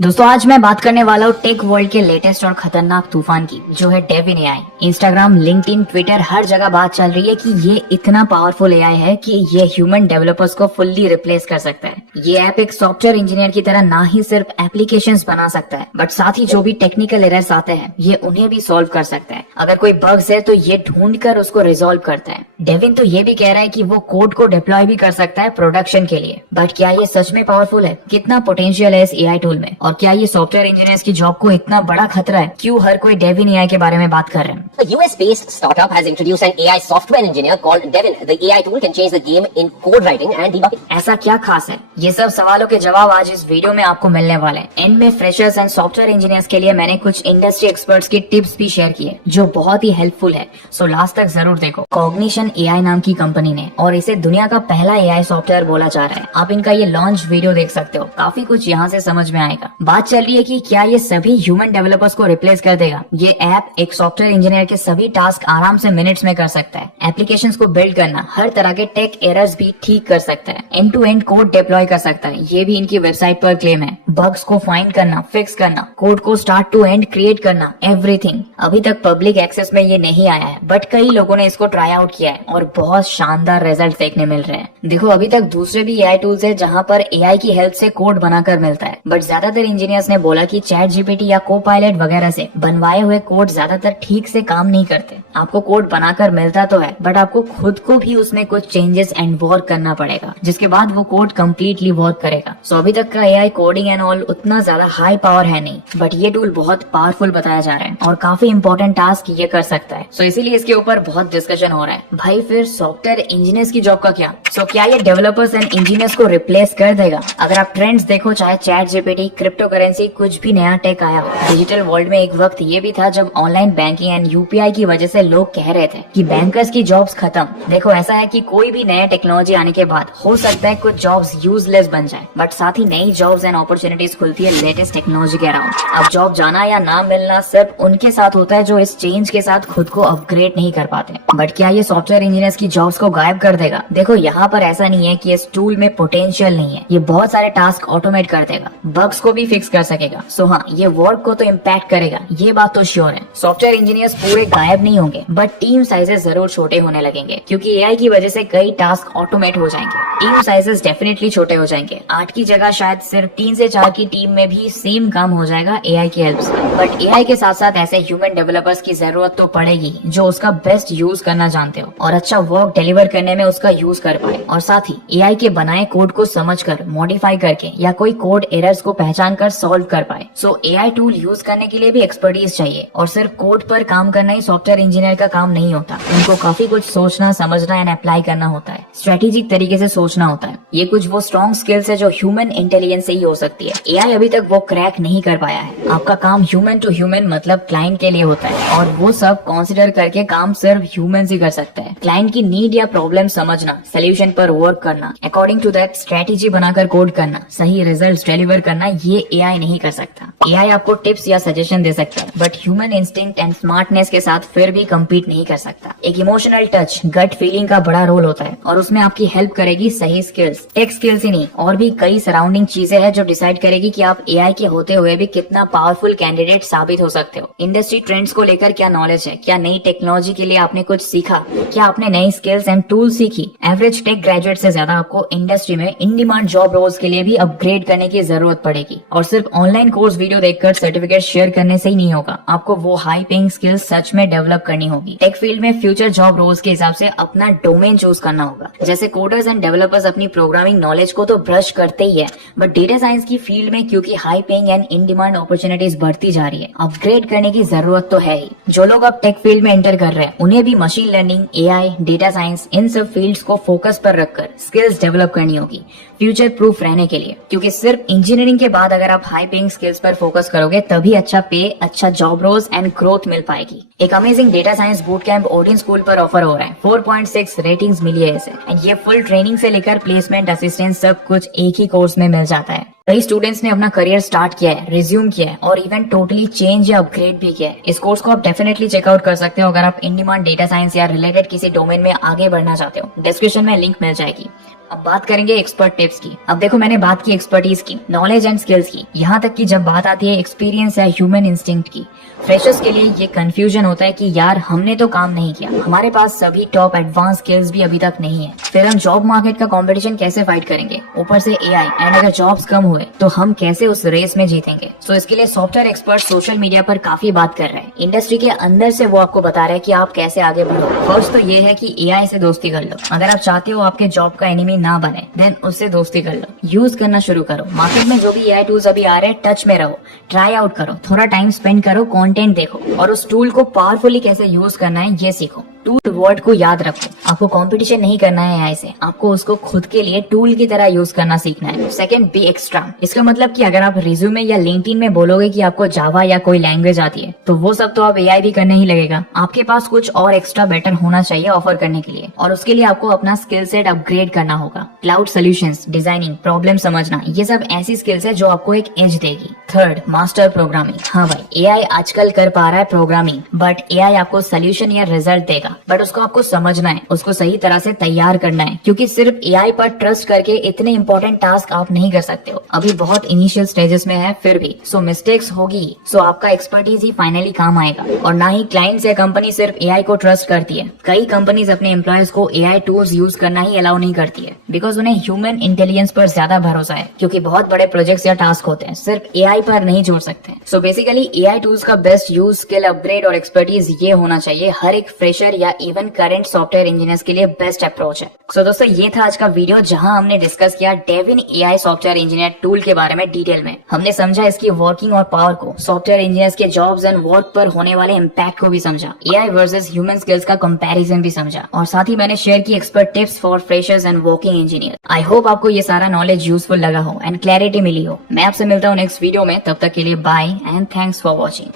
दोस्तों आज मैं बात करने वाला हूँ टेक वर्ल्ड के लेटेस्ट और खतरनाक तूफान की, जो है Devin AI. Instagram, LinkedIn, Twitter, हर जगह बात चल रही है कि ये इतना पावरफुल एआई है कि ये ह्यूमन डेवलपर्स को फुल्ली रिप्लेस कर सकता है। ये ऐप एक सॉफ्टवेयर इंजीनियर की तरह ना ही सिर्फ एप्लीकेशंस बना सकता है, बट साथ ही जो भी टेक्निकल एरर्स आते हैं ये उन्हें भी सॉल्व कर सकता है। अगर कोई बग्स है तो ये ढूंढ कर उसको रिजॉल्व करता है। डेविन तो ये भी कह रहा है कि वो कोड को डिप्लॉय भी कर सकता है प्रोडक्शन के लिए। बट क्या ये सच में पावरफुल है? कितना पोटेंशियल है इस एआई टूल में? और क्या ये सॉफ्टवेयर इंजीनियर्स की जॉब को इतना बड़ा खतरा है? क्यों हर कोई डेविन एआई के बारे में बात कर रहे हैं? A US-based startup has introduced an AI software engineer called Devin. The AI tool can change the game in code writing and debugging. ऐसा क्या खास है? ये सब सवालों के जवाब आज इस वीडियो में आपको मिलने वाले हैं। एंड में फ्रेशर्स एंड सॉफ्टवेयर इंजीनियर्स के लिए मैंने कुछ इंडस्ट्री एक्सपर्ट्स की टिप्स भी शेयर की है, जो बहुत ही हेल्पफुल है। सो लास्ट तक जरूर देखो। कॉग्निशन एआई नाम की कंपनी ने, और इसे दुनिया का पहला एआई सॉफ्टवेयर बोला जा रहा है। आप इनका ये लॉन्च वीडियो देख सकते हो, काफी कुछ यहाँ से समझ में आएगा। बात चल रही है कि क्या ये सभी ह्यूमन डेवलपर्स को रिप्लेस कर देगा? ये ऐप एक सॉफ्टवेयर इंजीनियर के सभी टास्क आराम से मिनट्स में कर सकता है। एप्लीकेशंस को बिल्ड करना, हर तरह के टेक एरर्स भी ठीक कर सकता है, end to end code deploy कर सकता है। ये भी इनकी वेबसाइट पर क्लेम है। बग्स को फाइंड करना, फिक्स करना, कोड को स्टार्ट टू एंड क्रिएट करना, एवरीथिंग। अभी तक पब्लिक एक्सेस में ये नहीं आया है, बट कई लोगों ने इसको ट्राई आउट किया है और बहुत शानदार रिजल्ट देखने मिल रहे हैं। देखो, अभी तक दूसरे भी एआई टूल्स है जहाँ पर एआई की हेल्प से कोड बनाकर मिलता है, बट ज्यादातर इंजीनियर्स ने बोला कि चैट जीपीटी या कोपायलट वगैरह से बनवाए हुए कोड ज्यादातर ठीक से काम नहीं करते। आपको कोड बनाकर मिलता तो है, बट आपको खुद को भी उसमें कुछ चेंजेस एंड वर्क करना पड़ेगा, जिसके बाद वो कोड कम्प्लीटली वर्क करेगा। सो अभी तक का एआई कोडिंग एंड ऑल उतना ज्यादा हाई पावर है नहीं, बट ये टूल बहुत पावरफुल बताया जा रहा है और काफी इंपॉर्टेंट टास्क ये कर सकता है। सो इसीलिए इसके ऊपर बहुत डिस्कशन हो रहा है। भाई फिर सॉफ्टवेयर इंजीनियर्स की जॉब का क्या? सो क्या ये डेवलपर्स एंड इंजीनियर्स को रिप्लेस कर देगा? अगर आप ट्रेंड्स देखो, चाहे चैट जीपीटी, क्रिप्टो करेंसी, कुछ भी नया टेक आया हो, डिजिटल वर्ल्ड में एक वक्त ये भी था जब ऑनलाइन बैंकिंग एंड यूपीआई की वजह से लोग कह रहे थे कि बैंकर्स की जॉब्स खत्म। देखो, ऐसा है कि कोई भी नया टेक्नोलॉजी आने के बाद हो सकता है कुछ जॉब्स यूजलेस बन जाए, बट साथ ही नई जॉब्स एंड अपॉर्चुनिटीज खुलती है लेटेस्ट टेक्नोलॉजी के अराउंड। अब जॉब जाना या ना मिलना सिर्फ उनके साथ होता है जो इस चेंज के साथ खुद को अपग्रेड नहीं कर पाते। बट क्या ये सॉफ्टवेयर इंजीनियर्स की जॉब्स को गायब कर देगा? देखो, यहाँ पर ऐसा नहीं है कि इस टूल में पोटेंशियल नहीं है। ये बहुत सारे टास्क ऑटोमेट कर देगा, बग्स को भी फिक्स कर सकेगा। सो हाँ, ये वर्क को तो इम्पैक्ट करेगा, ये बात तो श्योर है। सॉफ्टवेयर इंजीनियर्स पूरे गायब नहीं होंगे, बट टीम साइजेस जरूर छोटे होने लगेंगे, क्योंकि एआई की वजह से कई टास्क ऑटोमेट हो जाएंगे। टीम साइजेस डेफिनेटली छोटे हो जाएंगे। 8 की जगह शायद सिर्फ 3 से 4 की टीम में भी सेम काम हो जाएगा एआई की हेल्प से। बट एआई के साथ साथ ऐसे ह्यूमन डेवलपर्स की जरूरत तो पड़ेगी जो उसका बेस्ट यूज करना जानते हो और अच्छा वर्क डिलीवर करने में उसका यूज कर पाए, और साथ ही एआई के बनाए कोड को समझकर, मॉडिफाई करके या कोई कोड एरर्स को पहचान कर सॉल्व कर पाए। सो एआई टूल यूज करने के लिए भी एक्सपर्टीज चाहिए, और सिर्फ कोड पर काम करना ही सॉफ्टवेयर इंजीनियर का काम नहीं होता। उनको काफी कुछ सोचना, समझना एंड अप्लाई करना होता है। स्ट्रेटेजिक तरीके से सोचना होता है। ये कुछ वो स्ट्रॉन्ग स्किल्स है जो ह्यूमन इंटेलिजेंस से ही हो सकती है। एआई अभी तक वो क्रैक नहीं कर पाया है। आपका काम ह्यूमन टू ह्यूमन, मतलब क्लाइंट के लिए होता है, और वो सब कंसीडर करके काम सिर्फ ह्यूमन ही कर सकता है। क्लाइंट की नीड या प्रॉब्लम समझना, सोल्यूशन पर वर्क करना, अकॉर्डिंग टू दैट स्ट्रेटेजी बनाकर कोड करना, सही रिजल्ट डिलीवर करना, ये एआई नहीं कर सकता। एआई आपको टिप्स या सजेशन दे सकता है, but human instinct and smartness के साथ फिर भी कम्पीट नहीं कर सकता। एक इमोशनल टच, गट फीलिंग का बड़ा रोल होता है, और उसमें आपकी हेल्प करेगी सही स्किल्स। टेक स्किल्स ही नहीं, और भी कई सराउंडिंग चीजें हैं जो डिसाइड करेगी कि आप एआई के होते हुए भी कितना पावरफुल कैंडिडेट साबित हो सकते हो। इंडस्ट्री ट्रेंड्स को लेकर क्या नॉलेज है? क्या नई टेक्नोलॉजी के लिए आपने कुछ सीखा? क्या आपने नई स्किल्स एंड टूल सीखी? एवरेज टेक ग्रेजुएट से ज्यादा आपको इंडस्ट्री में इन डिमांड जॉब रोल्स के लिए भी अपग्रेड करने की जरूरत पड़ेगी, और सिर्फ ऑनलाइन कोर्स वीडियो देखकर सर्टिफिकेट शेयर करने से ही नहीं होगा। आपको वो हाई पेइंग स्किल्स सच में डेवलप करनी होगी। टेक फील्ड में फ्यूचर जॉब रोल्स के हिसाब से अपना डोमेन चूज करना होगा। जैसे कोडर्स एंड डेवलपर्स अपनी प्रोग्रामिंग नॉलेज को तो ब्रश करते ही है, बट डेटा साइंस की फील्ड में क्योंकि high paying and in demand opportunities बढ़ती जा रही है, अपग्रेड करने की जरूरत तो है ही। जो लोग अब टेक फील्ड में एंटर कर रहे हैं, उन्हें भी machine learning, AI, data science, इन सब फील्ड्स को फोकस पर रखकर स्किल्स डेवलप करनी होगी फ्यूचर प्रूफ रहने के लिए। क्योंकि सिर्फ इंजीनियरिंग के बाद अगर आप हाई पेइंग स्किल्स पर फोकस करोगे, तभी अच्छा पे, अच्छा जॉब रोल्स एंड ग्रोथ मिल पाएगी। एक amazing data science boot camp Odin school पर ऑफर हो रहा है। 4.6 रेटिंग्स मिली है इसे, एंड ये फुल ट्रेनिंग से लेकर प्लेसमेंट, असिस्टेंस, सब कुछ एक ही कोर्स में मिल जाता है। कई स्टूडेंट्स ने अपना करियर स्टार्ट किया है, रिज्यूम किया है, और इवन टोटली चेंज या अपग्रेड भी किया है। इस कोर्स को आप डेफिनेटली चेकआउट कर सकते हो अगर आप इन डिमांड डेटा साइंस या रिलेटेड किसी डोमेन में आगे बढ़ना चाहते हो। डिस्क्रिप्शन में लिंक मिल जाएगी। अब बात करेंगे एक्सपर्ट टिप्स की। अब देखो, मैंने बात की एक्सपर्टीज की, नॉलेज एंड स्किल्स की, यहाँ तक कि जब बात आती है एक्सपीरियंस या ह्यूमन इंस्टिंक्ट की, फ्रेशर्स के लिए ये कंफ्यूजन होता है कि यार हमने तो काम नहीं किया, हमारे पास सभी टॉप एडवांस स्किल्स भी अभी तक नहीं है, फिर हम जॉब मार्केट का कंपटीशन कैसे फाइट करेंगे, ऊपर से एआई, एंड अगर जॉब्स कम हुए तो हम कैसे उस रेस में जीतेंगे। सो इसके लिए सॉफ्टवेयर एक्सपर्ट सोशल मीडिया पर काफी बात कर रहे हैं। इंडस्ट्री के अंदर से वो आपको बता रहे हैं कि आप कैसे आगे बढ़ो। फर्स्ट तो ये है कि एआई से दोस्ती कर लो। अगर आप चाहते हो आपके जॉब का एनिमी ना बने, देन उससे दोस्ती कर लो, यूज करना शुरू करो। मार्केट में जो भी एआई टूल्स अभी आ रहे हैं, टच में रहो, ट्राई आउट करो, थोड़ा टाइम स्पेंड करो, कंटेंट देखो और उस टूल को पावरफुली कैसे यूज करना है ये सीखो। टूल वर्ड को याद रखो, आपको कंपटीशन नहीं करना है एआई से, आपको उसको खुद के लिए टूल की तरह यूज करना सीखना है। Second, be extra. इसका मतलब कि अगर आप रिज्यूमे या लिंक्डइन में बोलोगे कि आपको जावा या कोई लैंग्वेज आती है, तो वो सब तो आप एआई भी करने ही लगेगा। आपके पास कुछ और एक्स्ट्रा बेटर होना चाहिए ऑफर करने के लिए, और उसके लिए आपको अपना स्किल सेट अपग्रेड करना होगा। क्लाउड सोल्यूशंस, डिजाइनिंग, प्रॉब्लम समझना, ये सब ऐसी स्किल्स है जो आपको एक एज देगी। Third, master programming. हाँ भाई, एआई आजकल कर पा रहा है प्रोग्रामिंग, बट एआई आपको सोल्यूशन या रिजल्ट देगा, बट उसको आपको समझना है, उसको सही तरह से तैयार करना है, क्योंकि सिर्फ एआई पर ट्रस्ट करके इतने इंपॉर्टेंट टास्क आप नहीं कर सकते हो। अभी बहुत इनिशियल स्टेजेस में है फिर भी, सो मिस्टेक्स होगी, सो आपका एक्सपर्टीज ही फाइनली काम आएगा। और ना ही क्लाइंट्स या कंपनी सिर्फ एआई को ट्रस्ट करती है। कई कंपनीज अपने एम्प्लॉयज को एआई टूल्स यूज करना ही अलाउ नहीं करती है, बिकॉज उन्हें ह्यूमन इंटेलिजेंस पर ज्यादा भरोसा है, क्योंकि बहुत बड़े प्रोजेक्ट्स या टास्क होते हैं, सिर्फ एआई पर नहीं जोड़ सकते। सो बेसिकली एआई टूल्स का बेस्ट यूज, स्किल अपग्रेड और एक्सपर्टीज ये होना चाहिए हर एक फ्रेशर या इवन करंट सॉफ्टवेयर इंजीनियर्स के लिए बेस्ट अप्रोच है। सो दोस्तों, ये था आज का वीडियो जहां हमने डिस्कस किया Devin AI software engineer tool के बारे में डिटेल में। हमने समझा इसकी वर्किंग और पावर को, सॉफ्टवेयर इंजीनियर्स के जॉब्स एंड वर्क पर होने वाले इम्पैक्ट को भी समझा, एआई वर्सेस ह्यूमन स्किल्स का कंपैरिजन भी समझा, और साथ ही मैंने शेयर की expert tips for freshers and working engineer. I hope आपको ये सारा नॉलेज यूजफुल लगा हो एंड क्लैरिटी मिली हो। मैं आपसे मिलता हूँ नेक्स्ट वीडियो में, तब तक के लिए bye and thanks for watching.